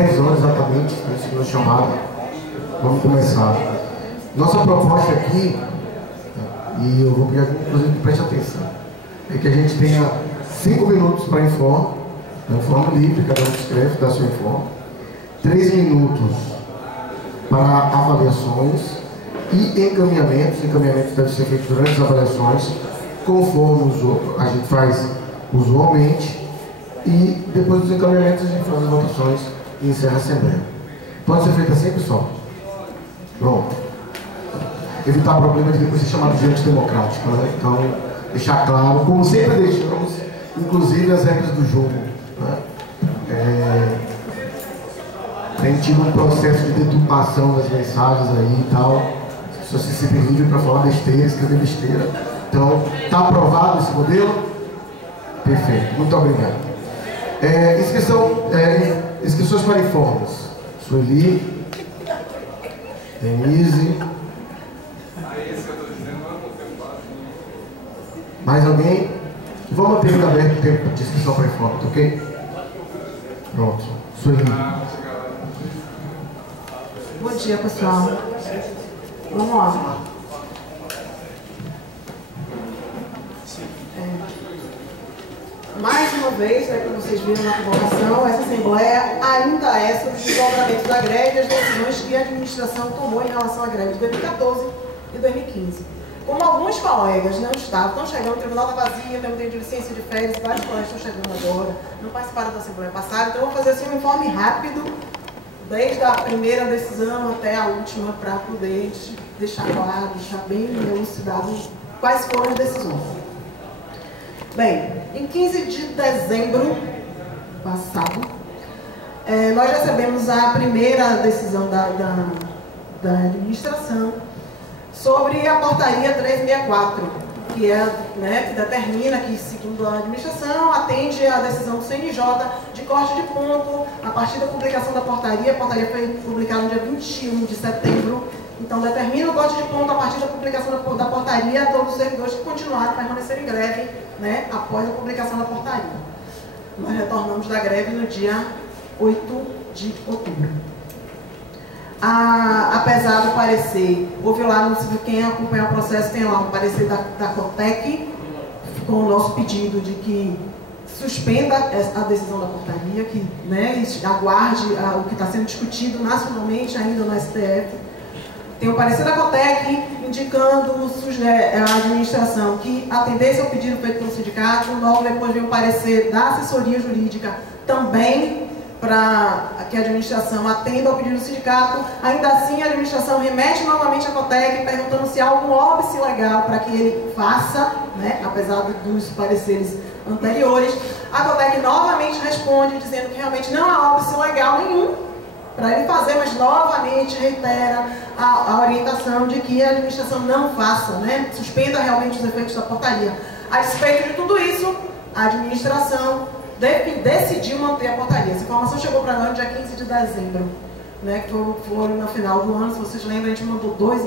10 horas exatamente, na segunda chamada. Vamos começar. Nossa proposta aqui, e eu vou pedir inclusive que preste atenção, é que a gente tenha 5 minutos para informe, informe livre, cada um escreve, dá seu informe, 3 minutos para avaliações e encaminhamentos. Encaminhamentos devem ser feitos durante as avaliações, conforme a gente faz usualmente, e depois dos encaminhamentos a gente faz as votações e encerra a Assembleia. Pode ser feito assim, pessoal? Pronto. Evitar problemas de depois ser chamado de antidemocrático, né? Então, deixar claro, como sempre deixamos, inclusive as regras do jogo, né? Tem tido um processo de deturpação das mensagens aí e tal. As pessoas se sentem livres para falar besteira, escrever besteira. Então, está aprovado esse modelo? Perfeito, muito obrigado. Inscrições para informes. Sueli, Denise. Mais alguém? Vamos manter ainda aberto o tempo de inscrição para informes, ok? Pronto. Sueli. Bom dia, pessoal. Vamos lá. Mais uma vez, como vocês viram na convocação, essa Assembleia ainda é sobre o desdobramento da greve e as decisões que a administração tomou em relação à greve de 2014 e 2015. Como alguns colegas não estão chegando, o tribunal está vazio, temos tempo de licença de férias, vários colegas estão chegando agora, não participaram da Assembleia passada, então eu vou fazer assim um informe rápido, desde a primeira decisão até a última, para poder deixar claro, deixar bem elucidado quais foram as decisões. Bem, em 15 de dezembro passado, nós recebemos a primeira decisão da administração sobre a portaria 364, que que determina que, segundo a administração, atende à decisão do CNJ de corte de ponto a partir da publicação da portaria. A portaria foi publicada no dia 21 de setembro. Então, determina o corte de ponto a partir da publicação da portaria a todos os servidores que continuaram a permanecer em greve, após a publicação da portaria. Nós retornamos da greve no dia 8 de outubro. Apesar do parecer, houve lá, quem acompanha o processo, tem lá um parecer da COTEC, com o nosso pedido de que suspenda a decisão da portaria, que aguarde o que está sendo discutido nacionalmente ainda no STF. Tem o parecer da COTEC indicando a administração que atendesse ao pedido feito pelo sindicato. Logo depois veio o parecer da assessoria jurídica também para que a administração atenda ao pedido do sindicato. Ainda assim, a administração remete novamente à COTEC perguntando se há algum óbice legal para que ele faça, apesar dos pareceres anteriores. A COTEC novamente responde dizendo que realmente não há óbice legal nenhum para ele fazer, mas novamente reitera a orientação de que a administração não faça, suspenda realmente os efeitos da portaria. A despeito de tudo isso, a administração decidiu manter a portaria. Essa informação chegou para nós no dia 15 de dezembro, que foi no final do ano. Se vocês lembram, a gente mandou dois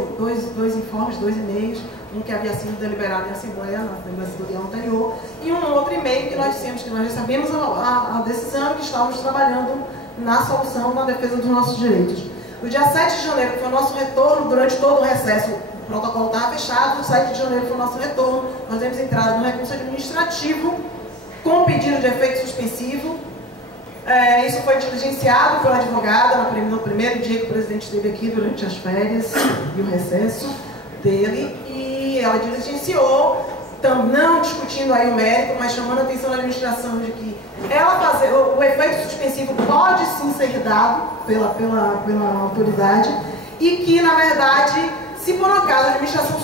informes, 2 e-mails, um que havia sido deliberado em Assembleia, na Assembleia Setorial anterior, e um outro e-mail que nós dissemos que nós recebemos a decisão e que estávamos trabalhando na solução, na defesa dos nossos direitos. No dia 7 de janeiro, que foi o nosso retorno, durante todo o recesso, o protocolo estava fechado. No 7 de janeiro foi o nosso retorno, nós demos entrada no recurso administrativo com pedido de efeito suspensivo. Isso foi diligenciado pela advogada no primeiro dia que o presidente esteve aqui durante as férias e o recesso dele, e ela diligenciou, não discutindo aí o mérito, mas chamando a atenção da administração de que o efeito suspensivo pode sim ser dado pela autoridade, e que, na verdade, se por um acaso a administração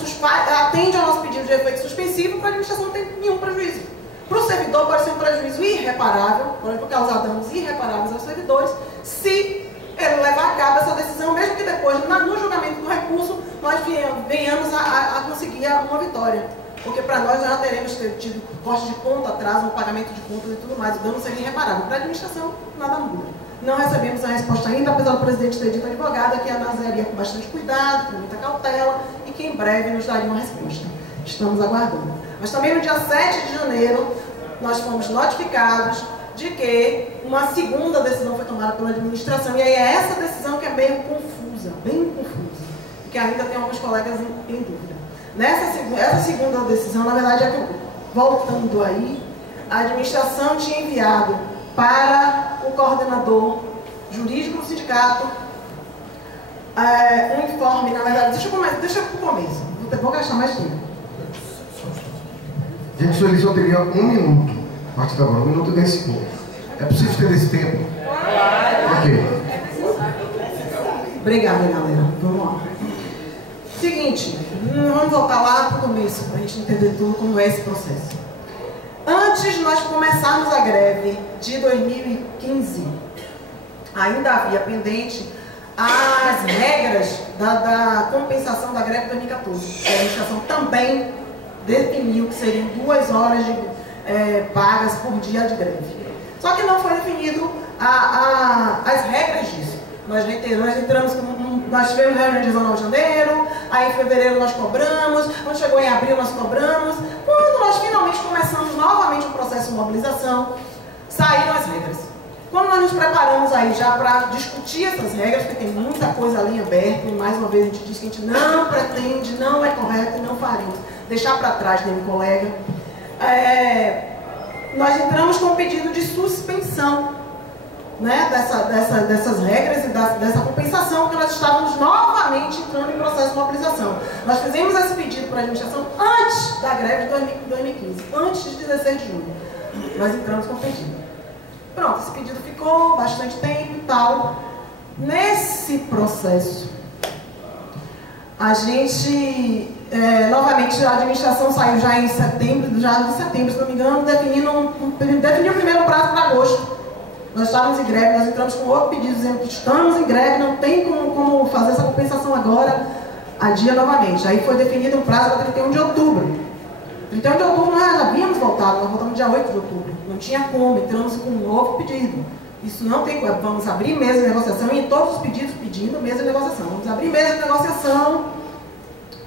atende ao nosso pedido de efeito suspensivo, para a administração não tem nenhum prejuízo. Para o servidor pode ser um prejuízo irreparável, pode causar danos irreparáveis aos servidores, se ele levar a cabo essa decisão, mesmo que depois, no julgamento do recurso, nós venhamos a conseguir uma vitória. Porque para nós já teremos tido corte de ponto, atraso no pagamento de contas e tudo mais, o dano seria irreparável. Para a administração, nada muda. Não recebemos a resposta ainda, apesar do presidente ter dito à advogada que analisaria com bastante cuidado, com muita cautela, e que em breve nos daria uma resposta. Estamos aguardando. Mas também no dia 7 de janeiro, nós fomos notificados de que uma segunda decisão foi tomada pela administração, e aí é essa decisão que é meio confusa, bem confusa, que ainda tem alguns colegas em dúvida. Essa segunda decisão, na verdade, é que, voltando aí, a administração tinha enviado para o coordenador jurídico do sindicato um informe, na verdade, deixa para o começo, vou gastar mais tempo. Gente, ele só teria 1 minuto, a partir de agora, 1 minuto e 10 segundos. É possível ter esse tempo? Ok. Obrigada, galera. Vamos lá. Seguinte, vamos voltar lá para o começo, para a gente entender tudo como é esse processo. Antes de nós começarmos a greve de 2015, ainda havia pendente as regras da compensação da greve de 2014. A administração também definiu que seriam 2 horas de pagas por dia de greve. Só que não foi definido as regras disso. Nós entramos, nós tivemos reunião de 19 de janeiro, aí em fevereiro nós cobramos, quando chegou em abril nós cobramos. Quando nós finalmente começamos novamente o processo de mobilização, saíram as regras. Quando nós nos preparamos aí já para discutir essas regras, porque tem muita coisa ali aberta, e mais uma vez a gente diz que a gente não pretende, não é correto e não faremos deixar para trás nenhum colega, nós entramos com um pedido de suspensão, né, dessas regras e dessa compensação, porque nós estávamos novamente entrando em processo de mobilização. Nós fizemos esse pedido para a administração antes da greve de 2015, antes de 16 de junho. Nós entramos com o pedido. Pronto, esse pedido ficou bastante tempo e tal. Nesse processo, a gente, novamente, a administração saiu já em setembro, se não me engano, definiu o primeiro prazo para agosto. Nós estávamos em greve, nós entramos com outro pedido dizendo que estamos em greve, não tem como fazer essa compensação agora, adia novamente. Aí foi definido um prazo para 31 de outubro. 31 de outubro nós já havíamos voltado, nós voltamos dia 8 de outubro. Não tinha como, entramos com um novo pedido. Isso não tem como, vamos abrir mesa de negociação e em todos os pedidos pedindo mesa de negociação. Vamos abrir mesa de negociação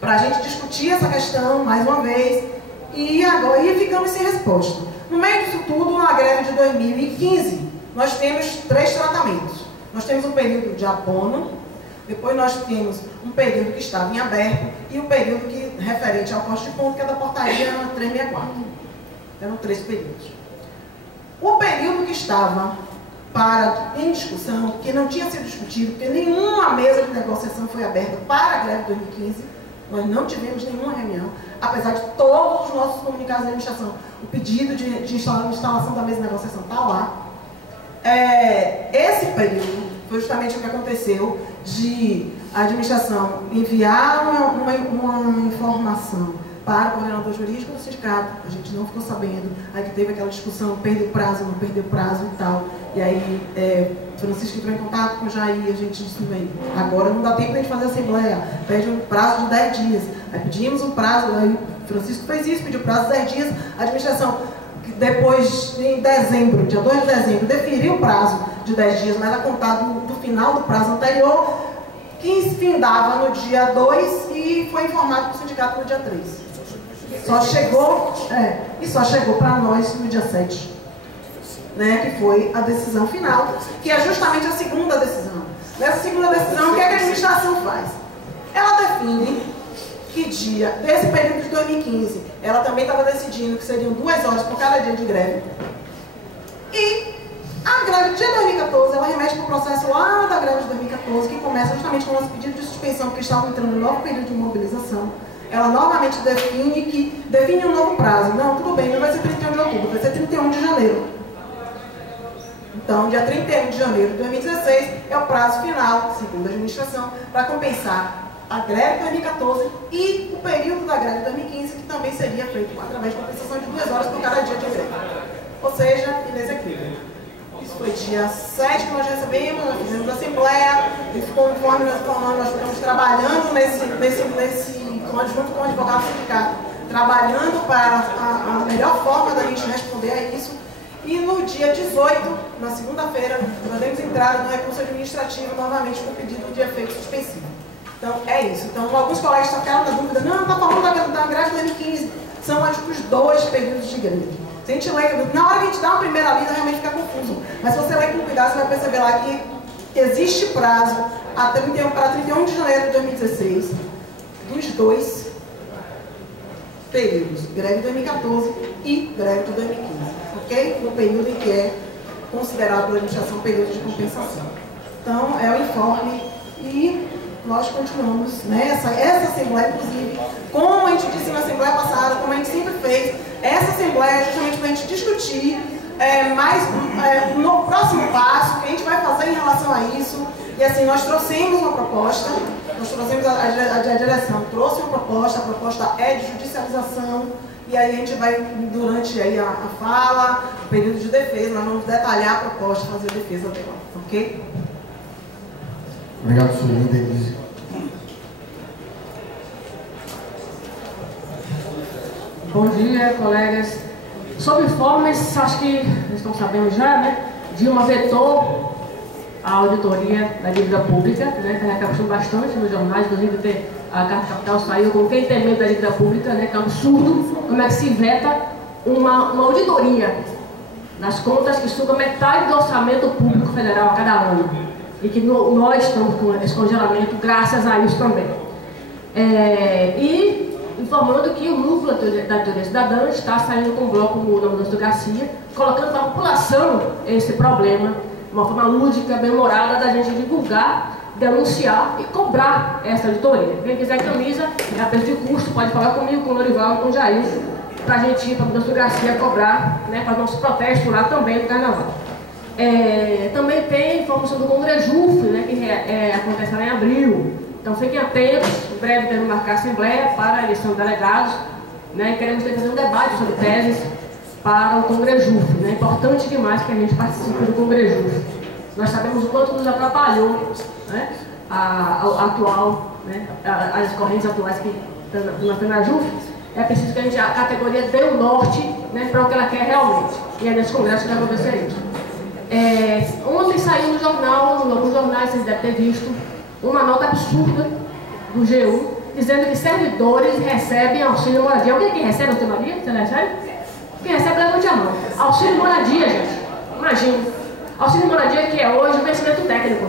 para a gente discutir essa questão mais uma vez. E agora ficamos sem resposta. No meio disso tudo, na greve de 2015, nós temos 3 tratamentos. Nós temos um período de abono, depois nós temos um período que estava em aberto e o período que referente ao corte de ponto, que é da portaria 364. Eram 3 períodos. O período que estava em discussão, que não tinha sido discutido, porque nenhuma mesa de negociação foi aberta para a greve de 2015, nós não tivemos nenhuma reunião, apesar de todos os nossos comunicados de administração. O pedido de instalação da mesa de negociação está lá. Esse período foi justamente o que aconteceu de a administração enviar uma informação para o coordenador jurídico do sindicato, a gente não ficou sabendo, aí que teve aquela discussão, perdeu prazo, não perdeu prazo e tal, e aí Francisco entrou em contato com o Jair, a gente disse, bem, agora não dá tempo de a gente fazer a assembleia, pede um prazo de 10 dias, aí pedimos um prazo, aí Francisco fez isso, pediu prazo de 10 dias, a administração, depois, em dezembro, dia 2 de dezembro, deferiu o prazo de 10 dias, mas a contar do final do prazo anterior, que findava no dia 2 e foi informado para o sindicato no dia 3. Só chegou para nós no dia 7, né, que foi a decisão final, que é justamente a segunda decisão. Nessa segunda decisão, o que é que a administração faz? Ela define que dia, desse período de 2015, ela também estava decidindo que seriam 2 horas por cada dia de greve. E a greve de 2014, ela remete para o processo lá da greve de 2014, que começa justamente com o nosso pedido de suspensão, porque estava entrando no novo período de mobilização. Ela novamente define um novo prazo. Não, tudo bem, não vai ser 31 de outubro, vai ser 31 de janeiro. Então, dia 31 de janeiro de 2016 é o prazo final, segundo a administração, para compensar a greve de 2014 e o período da greve de 2015, que também seria feito através de compensação de 2 horas por cada dia de greve. Ou seja, inexequível. Isso foi dia 7 que nós recebemos, nós fizemos a assembleia, e conforme nós falamos, nós estamos trabalhando junto com o advogado sindicato, trabalhando para a melhor forma da gente responder a isso. E no dia 18, na segunda-feira, nós demos entrada no recurso administrativo novamente com pedido de efeito suspensivo. Então, é isso. Então, alguns colegas ficaram na dúvida, não, está falando da greve de 2015, são os 2 períodos de greve. Se a gente lê, na hora que a gente dá uma primeira lida, realmente fica confuso. Mas se você ler com cuidado, você vai perceber lá que existe prazo para 31 de janeiro de 2016 dos dois períodos, greve de 2014 e greve de 2015, ok? No período em que é considerado pela administração período de compensação. Então, é o informe e nós continuamos, né? Essa Assembleia, inclusive, como a gente disse na Assembleia passada, como a gente sempre fez, essa Assembleia é justamente para a gente discutir no próximo passo, o que a gente vai fazer em relação a isso. E assim, nós trouxemos uma proposta, nós trouxemos a direção, trouxe uma proposta, a proposta é de judicialização, e aí a gente vai, durante aí a fala, o período de defesa, nós vamos detalhar a proposta, fazer a defesa dela, ok? Obrigado, Sueli, Denise. Bom dia, colegas. Sobre informes, acho que vocês estão sabendo já, né? Dilma vetou a auditoria da dívida pública, né? Que repercutiu bastante nos jornais, inclusive a Carta Capital saiu com quem tem medo da dívida pública, né? Que é um absurdo como é que se veta uma auditoria nas contas que suga metade do orçamento público federal a cada ano. E que nós estamos com esse congelamento graças a isso também. E informando que o núcleo da teoria cidadã está saindo com um bloco no nome do Garcia, colocando para a população esse problema, uma forma lúdica, bem-humorada, da gente divulgar, denunciar e cobrar essa auditoria. Quem quiser camisa, a preço de custo, pode falar comigo, com o Lorival, com o Jair, para a gente ir para o Ministro Garcia cobrar, né, para o nosso protesto lá também do Carnaval. Também tem informação do Congrejuf, né, que acontecerá em abril. Então fiquem atentos, em breve temos marcar a Assembleia para a eleição de delegados, né, e queremos fazer um debate sobre teses para o Congrejuf. É importante demais que a gente participe do Congrejuf. Nós sabemos o quanto nos atrapalhou, né, as correntes atuais que estão na JUF. É preciso que a categoria dê o norte, né, para o que ela quer realmente. E é nesse congresso que vai acontecer isso. Ontem saiu no jornal, em alguns jornais, vocês devem ter visto, uma nota absurda do G1, dizendo que servidores recebem auxílio moradia. Alguém aqui recebe auxílio moradia? Você não recebe? Quem recebe, levante a mão. Auxílio moradia, gente. Imagina. Auxílio moradia que é hoje investimento técnico.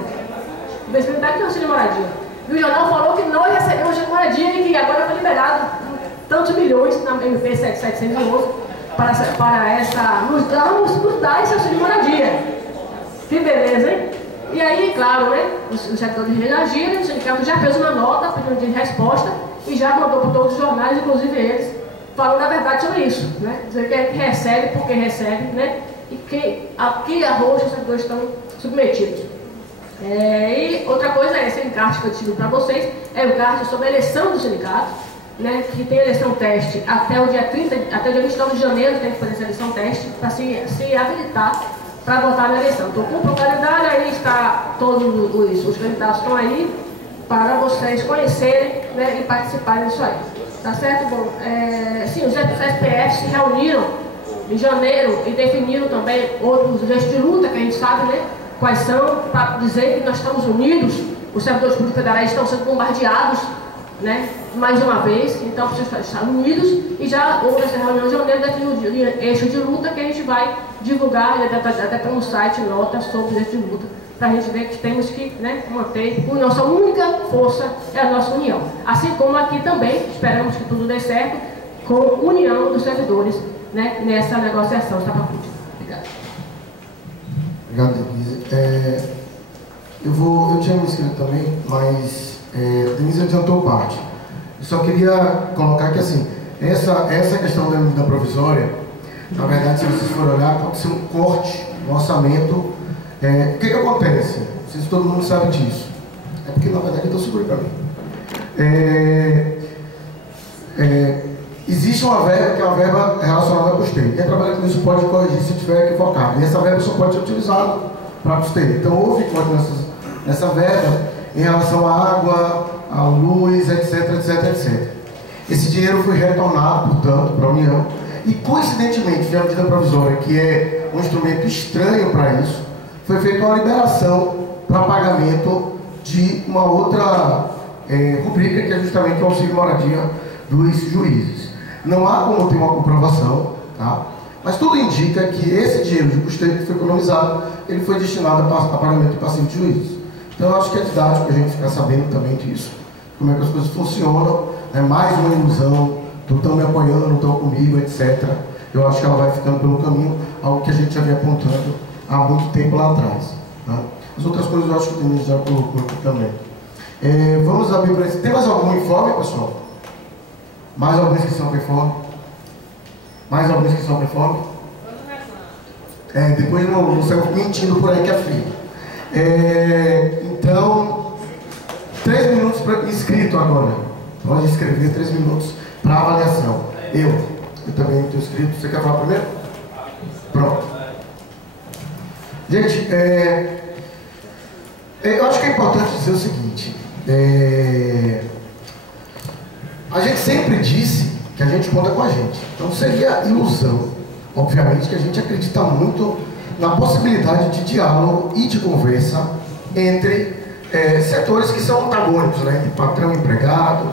Investimento técnico é auxílio moradia. E o jornal falou que nós recebemos auxílio moradia e que agora foi liberado tantos milhões na MP 711 para nos dar esse auxílio moradia. Que beleza, hein? E aí, claro, né, o servidores reagiram, o sindicato já fez uma nota pedindo de resposta e já mandou para todos os jornais, inclusive eles, falando a verdade sobre isso, né? Dizer que recebe porque recebe, né? E a que arrojo os servidores estão submetidos. E outra coisa é esse encarte que eu tive para vocês, é o encarte sobre a eleição do sindicato, né? Que tem eleição teste até o dia 29 de janeiro, tem que fazer essa eleição teste para se habilitar para votar na eleição. Então, cumpra o calendário, aí está todos os candidatos estão aí para vocês conhecerem, né, e participarem disso aí. Tá certo? Bom, sim, os SPFs se reuniram em janeiro e definiram também outros eixos de luta que a gente sabe, né, quais são, para dizer que nós estamos unidos. Os servidores públicos federais estão sendo bombardeados, né, mais uma vez, então precisam estar unidos, e já houve essa reunião de janeiro, definiu o eixo de luta que a gente vai divulgar, até pelo site, nota sobre o eixo de luta, para a gente ver que temos que, né, manter, a nossa única força é a nossa união. Assim como aqui também, esperamos que tudo dê certo, com a união dos servidores, né, nessa negociação. Está para frente. Obrigado. Obrigado, Denise. Eu tinha me inscrito também, mas Denise adiantou parte. Eu só queria colocar que, assim, essa questão da medida provisória, na verdade, se vocês forem olhar, aconteceu um corte no orçamento. O que acontece? Não sei se todo mundo sabe disso. É porque, na verdade, eu estou seguro para mim. Existe uma verba que é uma verba relacionada a custeio. Quem trabalha com isso pode corrigir se estiver equivocado. E essa verba só pode ser utilizada para custeio. Então, houve corte nessa verba em relação à água, à luz, etc, etc, etc. Esse dinheiro foi retornado, portanto, para a União. E, coincidentemente, a medida provisória, que é um instrumento estranho para isso, foi feita uma liberação para pagamento de uma outra rubrica, que é justamente o auxílio moradia dos juízes. Não há como ter uma comprovação, tá? Mas tudo indica que esse dinheiro de custeio que foi economizado, ele foi destinado a pagamento de passivo de juízes. Então eu acho que é didático a gente ficar sabendo também disso, como é que as coisas funcionam, né? Mais uma ilusão do estão me apoiando, estão comigo, etc. Eu acho que ela vai ficando pelo caminho, algo que a gente já vem apontando há muito tempo lá atrás. Tá? As outras coisas eu acho que o Denise já colocou aqui também. Vamos abrir para esse. Tem mais algum informe, pessoal? Mais alguma inscrição para informe? Mais alguma inscrição para informe? Depois não saiu mentindo por aí que é frio. Então, 3 minutos para inscrito agora. Pode escrever 3 minutos para avaliação. Eu também estou inscrito. Você quer falar primeiro? Pronto. Gente, eu acho que é importante dizer o seguinte. A gente sempre disse que a gente conta com a gente. Então seria ilusão, obviamente, que a gente acredita muito na possibilidade de diálogo e de conversa entre setores que são antagônicos, né? Entre patrão e empregado,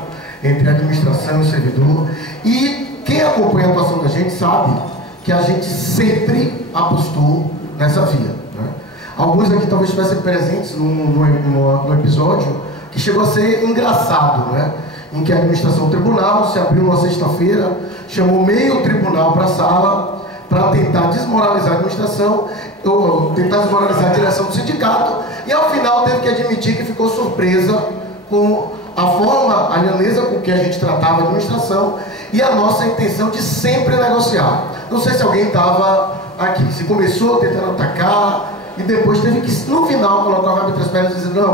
entre administração e servidor. E quem acompanha a atuação da gente sabe que a gente sempre apostou nessa via, né? Alguns aqui talvez estivessem presentes no episódio que chegou a ser engraçado, né? Em que a administração do tribunal se abriu numa sexta-feira, chamou meio tribunal para a sala para tentar desmoralizar a administração, ou tentar desmoralizar a direção do sindicato, e ao final teve que admitir que ficou surpresa com a forma, a lhaneza com que a gente tratava a administração e a nossa intenção de sempre negociar. Não sei se alguém estava aqui, se começou tentando atacar e depois teve que, no final, colocar o rabo entre as pernas e dizer,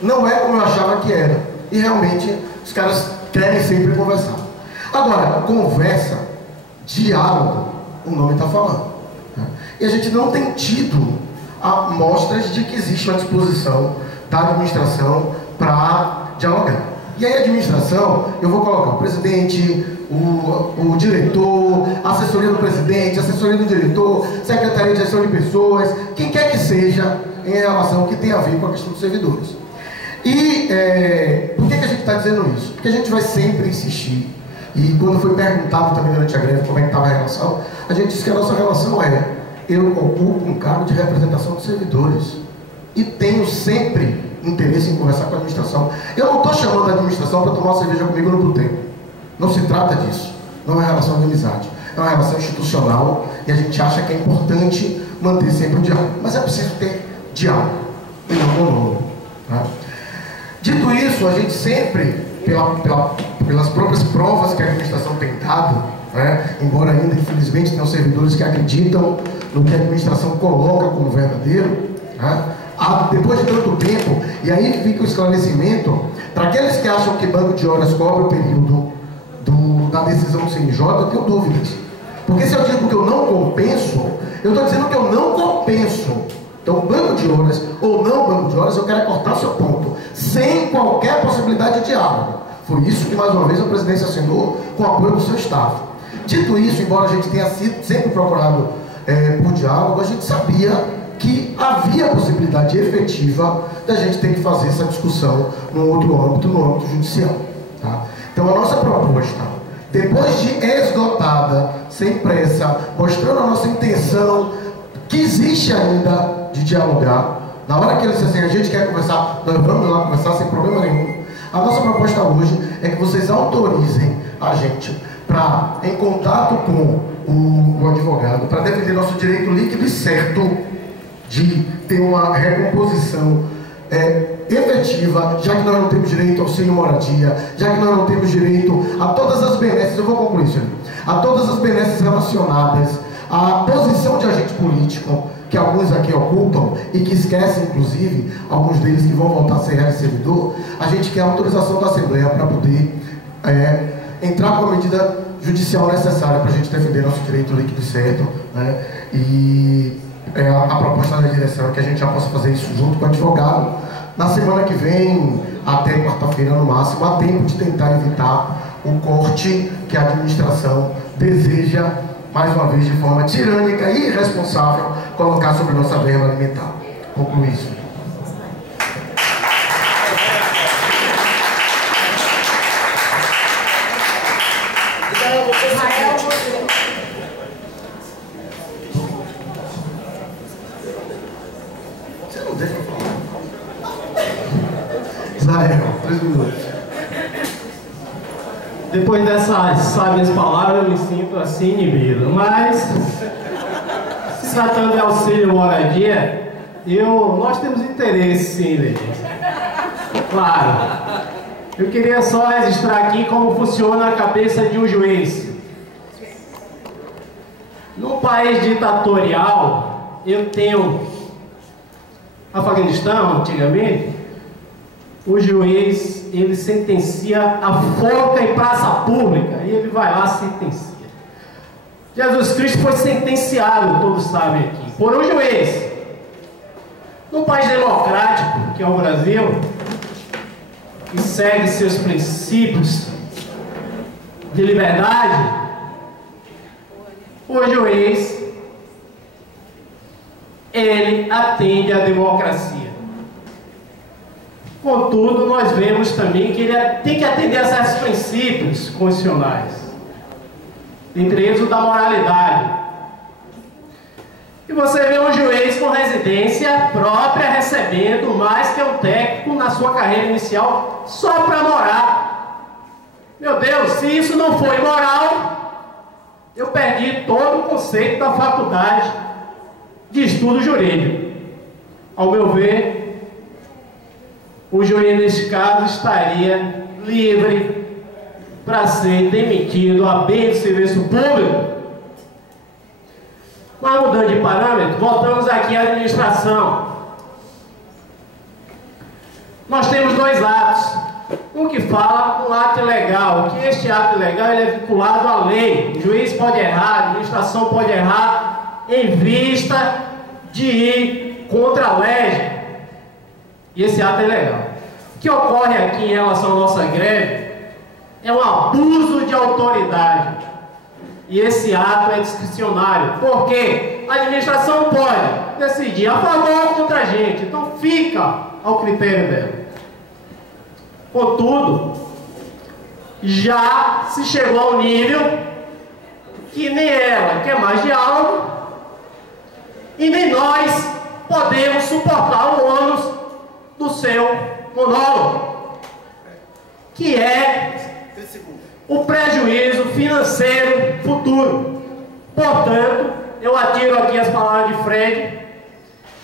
não é como eu achava que era. E realmente os caras querem sempre conversar. Agora, conversa, diálogo, o nome está falando, né? E a gente não tem tido amostras de que existe uma disposição da administração para dialogar. E aí a administração, eu vou colocar o presidente, o diretor, a assessoria do presidente, a assessoria do diretor, secretaria de gestão de pessoas, quem quer que seja em relação ao que tem a ver com a questão dos servidores. E por que a gente está dizendo isso? Porque a gente vai sempre insistir, e quando foi perguntado também durante a greve como é que estava a relação, a gente disse que a nossa relação eu ocupo um cargo de representação dos servidores e tenho sempre interesse em conversar com a administração. Eu não estou chamando a administração para tomar uma cerveja comigo no boteco. Não se trata disso. Não é uma relação de amizade. É uma relação institucional e a gente acha que é importante manter sempre o diálogo. Mas é preciso ter diálogo e não monólogo, tá? Dito isso, a gente sempre, pelas próprias provas que a administração tem dado, né, embora ainda, infelizmente, tenham servidores que acreditam no que a administração coloca como verdadeiro, né, depois de tanto tempo, e aí fica o esclarecimento, para aqueles que acham que banco de horas cobre o período da decisão do CNJ, eu tenho dúvidas. Porque se eu digo que eu não compenso, eu estou dizendo que eu não compenso. Então, banco de horas ou não banco de horas, eu quero cortar seu ponto, sem qualquer possibilidade de diálogo. Foi isso que, mais uma vez, a presidência assinou com o apoio do seu staff. Dito isso, embora a gente tenha sempre procurado por diálogo, a gente sabia que havia possibilidade efetiva da gente ter que fazer essa discussão num outro âmbito, no âmbito judicial. Tá? Então, a nossa proposta, depois de esgotada, sem pressa, mostrando a nossa intenção, que existe ainda de dialogar, na hora que eles disserem, a gente quer conversar, nós vamos lá conversar sem problema nenhum. A nossa proposta hoje é que vocês autorizem a gente para, em contato com o advogado, para defender nosso direito líquido e certo de ter uma recomposição efetiva, já que nós não temos direito ao auxílio moradia, já que nós não temos direito a todas as benesses, eu vou concluir isso, a todas as benesses relacionadas à posição de agente político que alguns aqui ocupam e que esquecem, inclusive, alguns deles que vão voltar a ser servidor. A gente quer a autorização da Assembleia para poder entrar com a medida judicial necessária para a gente defender nosso direito líquido e certo, né? E a proposta da direção é que a gente já possa fazer isso junto com o advogado na semana que vem, até quarta-feira no máximo, há tempo de tentar evitar o corte que a administração deseja, mais uma vez, de forma tirânica e irresponsável, colocar sobre a nossa verba alimentar. Concluir isso. Israel, 3 minutos. Depois dessas sábias palavras, eu me sinto assim inibido. Mas, se tratando de auxílio moradia, nós temos interesse, sim, Leite. Claro. Eu queria só registrar aqui como funciona a cabeça de um juiz. Num país ditatorial, eu tenho Afeganistão, antigamente, o juiz, ele sentencia a forca em praça pública, e ele vai lá e sentencia. Jesus Cristo foi sentenciado, todos sabem aqui, por um juiz. Num país democrático, que é o Brasil, que segue seus princípios de liberdade, o juiz, ele atende à democracia. Contudo, nós vemos também que ele tem que atender a certos princípios constitucionais, entre eles o da moralidade. E você vê um juiz com residência própria recebendo mais que um técnico na sua carreira inicial só para morar. Meu Deus, se isso não for imoral, eu perdi todo o conceito da faculdade de estudo jurídico. Ao meu ver, o juiz neste caso estaria livre para ser demitido a bem do serviço público. Mas mudando de parâmetro, voltamos aqui à administração. Nós temos 2 atos. Um que fala um ato ilegal, que este ato ilegal ele é vinculado à lei. O juiz pode errar, a administração pode errar em vista de ir contra a lei. E esse ato é ilegal. O que ocorre aqui em relação à nossa greve é um abuso de autoridade. E esse ato é discricionário. Por quê? A administração pode decidir a favor ou contra a gente. Então fica ao critério dela. Contudo, já se chegou ao nível que nem ela quer mais diálogo e nem nós podemos suportar o ônus do seu monólogo, que é o prejuízo financeiro futuro. Portanto, eu atiro aqui as palavras de Fred.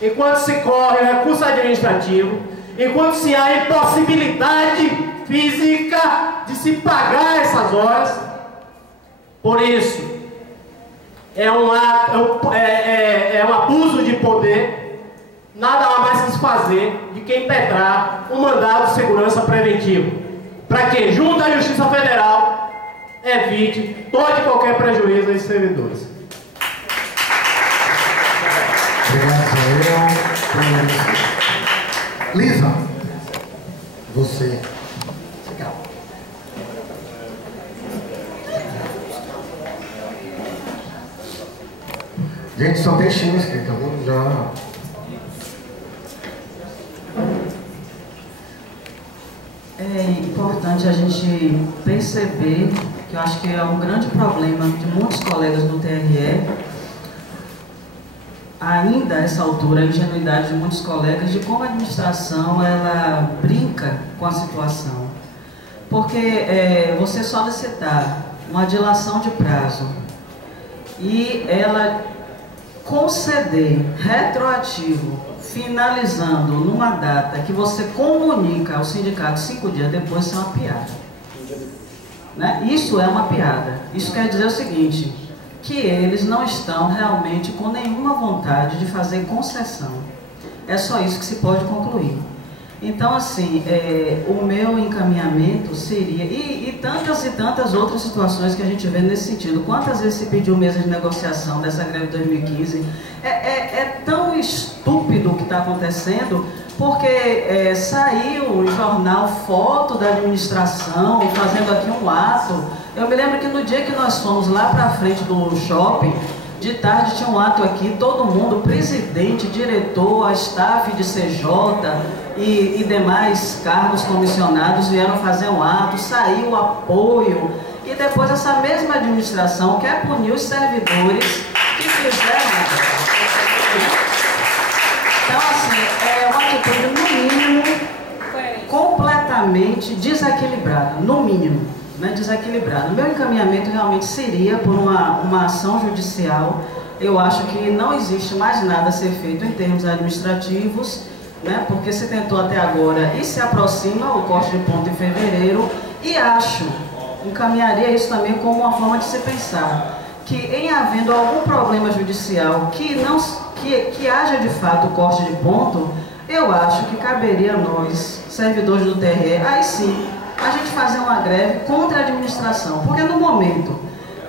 Enquanto se corre o recurso administrativo, enquanto se há impossibilidade física de se pagar essas horas, por isso é um abuso de poder, nada há mais que se fazer de que impetrar um mandado de segurança preventivo, para que, junto à Justiça Federal, evite todo e qualquer prejuízo aos servidores. Obrigado, Israel. Lisa, você. Gente, só tem X, tá vendo? Já. É importante a gente perceber, que eu acho que é um grande problema de muitos colegas do TRE, ainda a essa altura, a ingenuidade de muitos colegas, de como a administração ela brinca com a situação. Porque você solicitar uma dilação de prazo e ela conceder retroativo, finalizando numa data que você comunica ao sindicato 5 dias depois, isso é uma piada. Né? Isso é uma piada. Isso quer dizer o seguinte, que eles não estão realmente com nenhuma vontade de fazer concessão. É só isso que se pode concluir. Então, assim, o meu encaminhamento seria, e tantas outras situações que a gente vê nesse sentido. Quantas vezes se pediu mesa de negociação dessa greve de 2015? É tão estúpido o que está acontecendo, porque saiu no jornal foto da administração fazendo aqui um ato. Eu me lembro que no dia que nós fomos lá para frente do shopping, de tarde tinha um ato aqui, todo mundo, presidente, diretor, a staff de CJ e demais cargos comissionados vieram fazer um ato, saiu o apoio, e depois essa mesma administração quer punir os servidores que fizeram. Então, assim, é uma atitude, no mínimo, completamente desequilibrada, no mínimo, né, desequilibrada. Meu encaminhamento realmente seria por uma ação judicial. Eu acho que não existe mais nada a ser feito em termos administrativos, né, porque se tentou até agora e se aproxima o corte de ponto em fevereiro, e encaminharia isso também como uma forma de se pensar que, em havendo algum problema judicial que haja de fato o corte de ponto, eu acho que caberia a nós, servidores do TRE, aí sim, a gente fazer uma greve contra a administração, porque no momento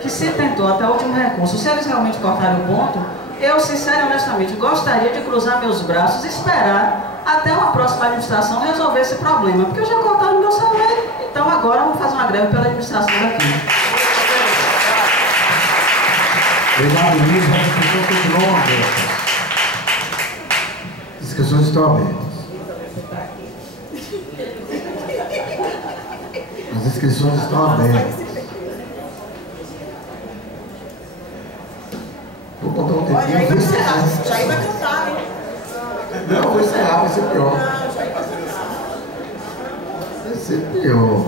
que se tentou até o último recurso, se eles realmente cortarem o ponto, eu, sinceramente e honestamente, gostaria de cruzar meus braços e esperar até uma próxima administração resolver esse problema, porque eu já cortaram meu salário, então agora vamos fazer uma greve pela administração daqui. Obrigado, Luiz. As inscrições continuam abertas. As inscrições estão abertas. As inscrições estão abertas. Vou contar um tempinho. Olha, Jair vai cantar, hein? Não, vou encerrar, vai ser pior. Vai ser pior.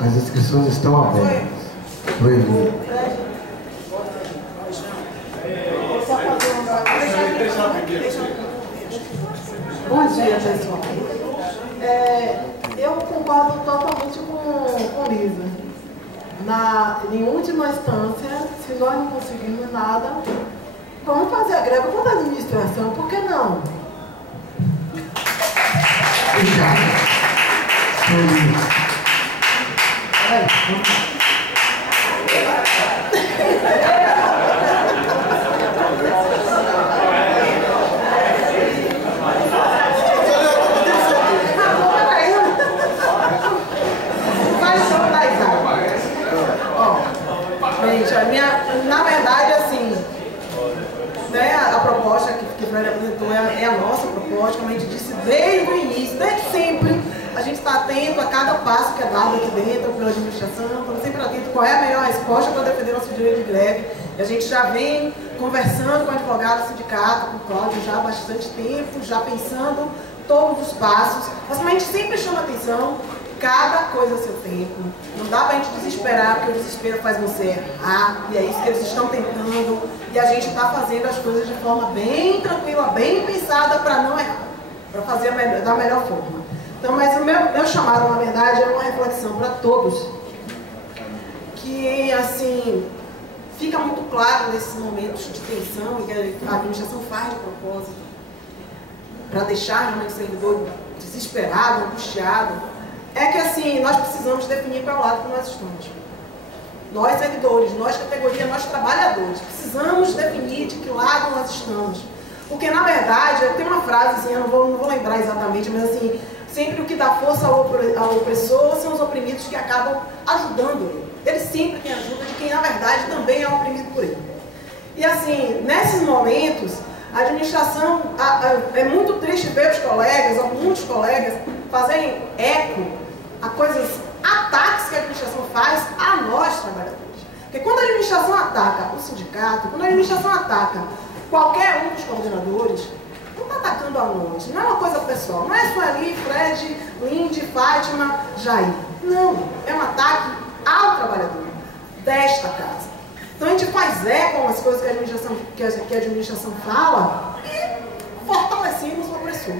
As inscrições estão abertas. Proibido. Bom dia, pessoal. Eu concordo totalmente com Lisa. Em última instância, se nós não conseguirmos nada, vamos fazer a greve contra a administração, por que não? Obrigado. Na verdade, assim, né, a proposta que o Fred apresentou é a nossa proposta, como a gente disse desde o início, desde sempre. A gente está atento a cada passo que é dado aqui dentro pela administração, estamos sempre atentos qual é a melhor resposta para defender nosso direito de greve. E a gente já vem conversando com o advogado do sindicato, com o Cláudio, já há bastante tempo, já pensando todos os passos. Mas como a gente sempre chama atenção, cada coisa a seu tempo. Não dá pra gente desesperar, porque o desespero faz você errar, e é isso que eles estão tentando, e a gente está fazendo as coisas de forma bem tranquila, bem pensada para não errar, para fazer da melhor forma. Então, mas o meu chamado, na verdade, é uma reflexão para todos, que, assim, fica muito claro nesses momentos de tensão, e que a administração faz de propósito, para deixar realmente o servidor desesperado, angustiado, é que, assim, nós precisamos definir qual é o lado que nós estamos. Nós, servidores, nós, categoria, nós, trabalhadores, precisamos definir de que lado nós estamos. Porque, na verdade, eu tenho uma frase, assim, eu não vou lembrar exatamente, mas, assim, sempre o que dá força ao opressor são os oprimidos que acabam ajudando ele. Ele sempre tem ajuda de quem, na verdade, também é oprimido por ele. E, assim, nesses momentos, a administração, é muito triste ver os colegas, muitos colegas, fazerem eco a ataques que a administração faz a nós, trabalhadores. Porque quando a administração ataca o sindicato, quando a administração ataca qualquer um dos coordenadores, não está atacando a nós, não é uma coisa pessoal, não é Sueli, Fred, Lindy, Fátima, Jair. Não, é um ataque ao trabalhador desta casa. Então a gente faz eco às coisas que a administração fala e fortalecemos o opressor.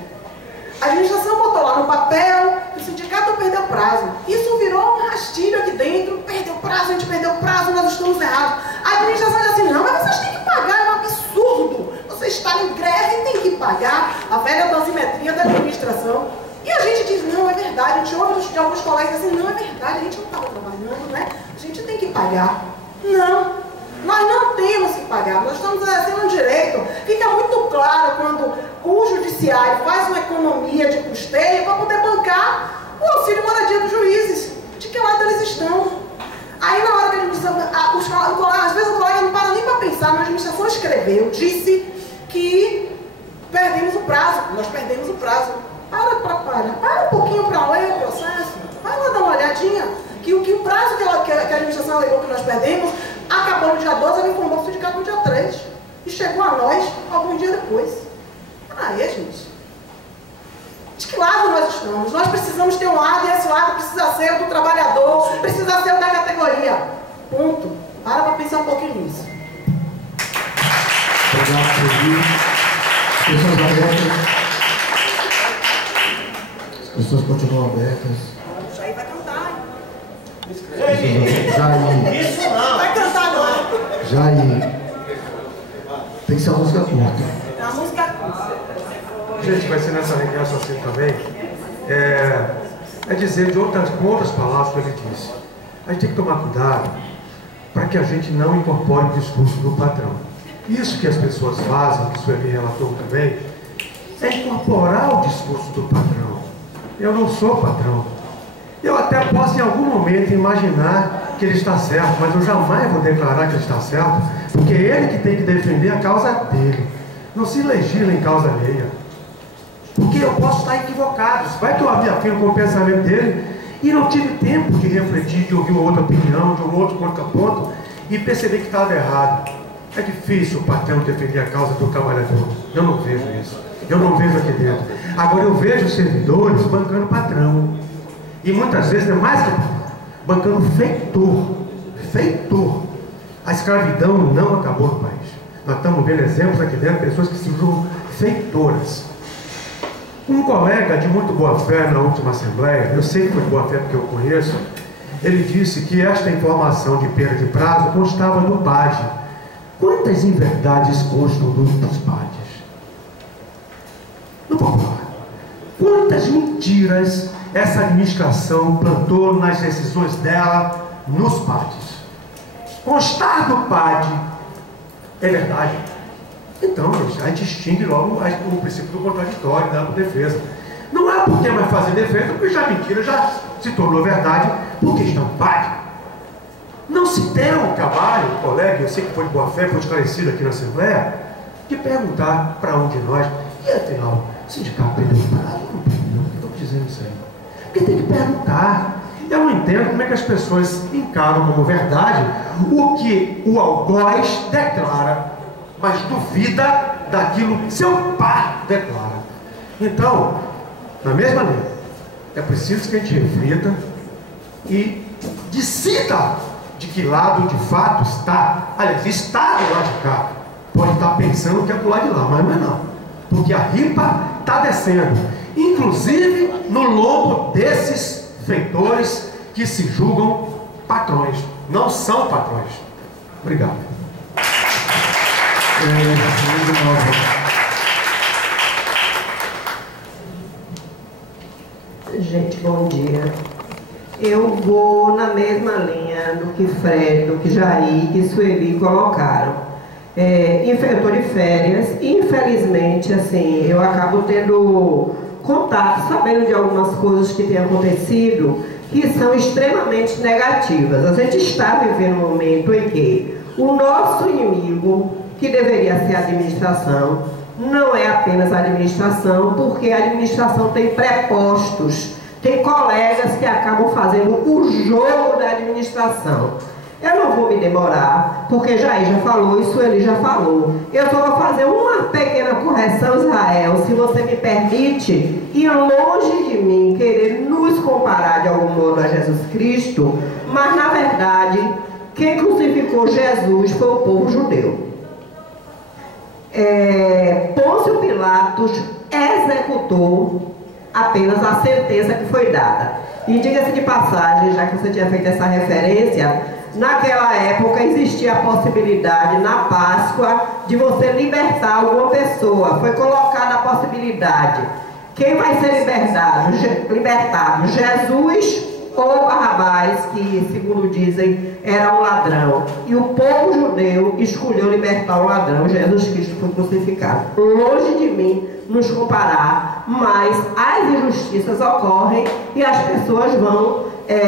A administração botou lá no papel que o sindicato perdeu prazo. Isso virou um rastilho aqui dentro. Perdeu prazo, a gente perdeu prazo, nós estamos errados. A administração diz assim, não, mas vocês têm que pagar, é um absurdo. Vocês estão em greve e têm que pagar. A velha dosimetria da administração. E a gente diz, não, é verdade. A gente ouve de alguns colegas assim, não, é verdade, a gente não estava trabalhando, né? A gente tem que pagar. Não. Nós não temos que pagar, nós estamos exercendo um direito. Fica muito claro quando o judiciário faz uma economia de custeio para poder bancar o auxílio moradia dos juízes. De que lado eles estão? Aí na hora que a administração, às vezes o colega não para nem para pensar, mas a administração escreveu, disse que perdemos o prazo. Nós perdemos o prazo. Para um pouquinho para ler o processo. Vai lá dar uma olhadinha. Que o prazo que a administração alegou que nós perdemos acabou no dia 12, ela informou o sindicato no dia 3. E chegou a nós alguns dias depois. Aí, gente. De De que lado nós estamos? Nós precisamos ter um lado e esse lado precisa ser o do trabalhador, precisa ser o da categoria. Ponto. Para pensar um pouquinho nisso. Obrigado, Silvio. Pessoas abertas. As pessoas continuam abertas. Jair vai cantar. Jair. Isso não! Vai cantar não. Jair. Tem que ser uma música curta. A música. Gente, vai ser nessa regresso assim também. É dizer com outras palavras que ele disse. A gente tem que tomar cuidado para que a gente não incorpore o discurso do patrão. Isso que as pessoas fazem, que o Sueli relatou também, é incorporar o discurso do patrão. Eu não sou patrão. Eu até posso em algum momento imaginar que ele está certo, mas eu jamais vou declarar que ele está certo, porque é ele que tem que defender a causa dele. Não se legisla em causa alheia. Porque eu posso estar equivocado. Vai que eu me afino com o pensamento dele e não tive tempo de refletir, de ouvir uma outra opinião, de um outro contraponto e perceber que estava errado. É difícil o patrão defender a causa do trabalhador. Eu não vejo isso. Eu não vejo aqui dentro. Agora eu vejo os servidores bancando patrão. E muitas vezes é mais que bancando feitor. Feitor. A escravidão não acabou no país. Nós estamos vendo exemplos aqui dentro de pessoas que se julgam feitoras. Um colega de muito boa fé na última assembleia, eu sei que foi de boa fé porque eu conheço, ele disse que esta informação de perda de prazo constava do PAD. Quantas inverdades constam dos PADs? No popular. Quantas mentiras essa administração plantou nas decisões dela nos PADs? Constar do PAD é verdade. Então, a gente extingue logo o princípio do contraditório, da defesa. Não é porque vai fazer defesa, porque já mentira já se tornou verdade, porque está no PAD. Não se tem o trabalho, colega, eu sei que foi de boa fé, foi esclarecido aqui na Assembleia, de perguntar para um de nós, e afinal, o sindicato perdeu o prazo? Não perdeu, estou dizendo isso aí. Porque tem que perguntar. Eu não entendo como é que as pessoas encaram como verdade o que o algoz declara, mas duvida daquilo que seu pai declara. Então, na mesma linha, é preciso que a gente reflita e decida de que lado de fato está. Aliás, está do lado de cá. Pode estar pensando que é do lado de lá, mas não é não. Porque a ripa está descendo. Inclusive no lombo desses feitores que se julgam patrões. Não são patrões. Obrigado. Gente, bom dia. Eu vou na mesma linha do que Fred, do que Jair e Sueli colocaram. Eu estou de férias e, infelizmente, assim, eu acabo tendo contato, sabendo de algumas coisas que têm acontecido que são extremamente negativas. A gente está vivendo um momento em que o nosso inimigo, que deveria ser a administração, não é apenas a administração, porque a administração tem prepostos, tem colegas que acabam fazendo o jogo da administração. Eu não vou me demorar, porque Jair já falou, isso ele já falou. Eu só vou fazer uma pequena correção, Israel, se você me permite, e longe de mim querer nos comparar de algum modo a Jesus Cristo, mas na verdade, quem crucificou Jesus foi o povo judeu. Pôncio Pilatos executou apenas a sentença que foi dada. E diga-se de passagem, já que você tinha feito essa referência, naquela época existia a possibilidade, na Páscoa, de você libertar alguma pessoa. Foi colocada a possibilidade. Quem vai ser libertado? Jesus ou Barrabás, que, segundo dizem, era um ladrão. E o povo judeu escolheu libertar o ladrão. Jesus Cristo foi crucificado. Longe de mim nos comparar, mas as injustiças ocorrem e as pessoas vão